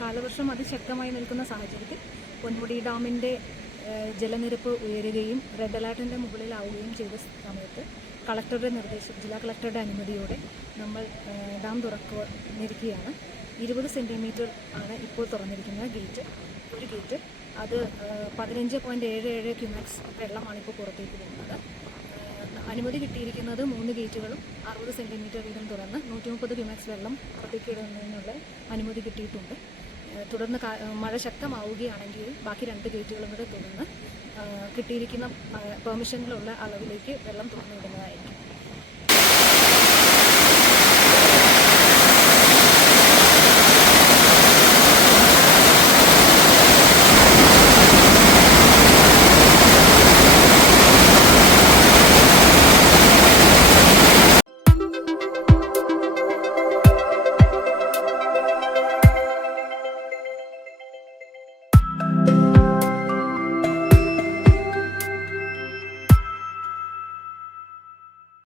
കാലവർഷം അതിശക്തമായി നിൽക്കുന്ന സാഹചര്യത്തിൽ പൊന്മുടി ഡാമിന്റെ ജലനിരപ്പ് ഉയരുകയും റെഡ് അലേർട്ടിന്റെ മുകളിലാവുകയും ചെയ്ത സമയത്ത് കളക്ടറുടെ നിർദ്ദേശം ജില്ലാ കളക്ടറുടെ അനുമതിയോടെ നമ്മൾ ഡാം തുറക്കുന്നിരിക്കുകയാണ് ഇരുപത് സെന്റിമീറ്റർ ആണ് ഇപ്പോൾ തുറന്നിരിക്കുന്ന ഗേറ്റ്. ഒരു ഗേറ്റ്. അത് പതിനഞ്ച് പോയിന്റ് ഏഴ് ഏഴ് ക്യുമാക്സ് വെള്ളമാണ് ഇപ്പോൾ പുറത്തേക്ക് പോകുന്നത്. അനുമതി കിട്ടിയിരിക്കുന്നത് മൂന്ന് ഗേറ്റുകളും അറുപത് സെന്റിമീറ്റർ വീതം തുറന്ന് നൂറ്റി മുപ്പത് ക്യുമാക്സ് വെള്ളം പുറത്തേക്ക് ഇടുന്നതിനുള്ള അനുമതി കിട്ടിയിട്ടുണ്ട്. തുടർന്ന് മഴ ശക്തമാവുകയാണെങ്കിൽ ബാക്കി രണ്ട് ഗേറ്റുകളും കൂടെ തുറന്ന് കിട്ടിയിരിക്കുന്ന പെർമിഷനിലുള്ള അളവിലേക്ക് വെള്ളം തുറന്നു വിടുന്നതായിരിക്കും.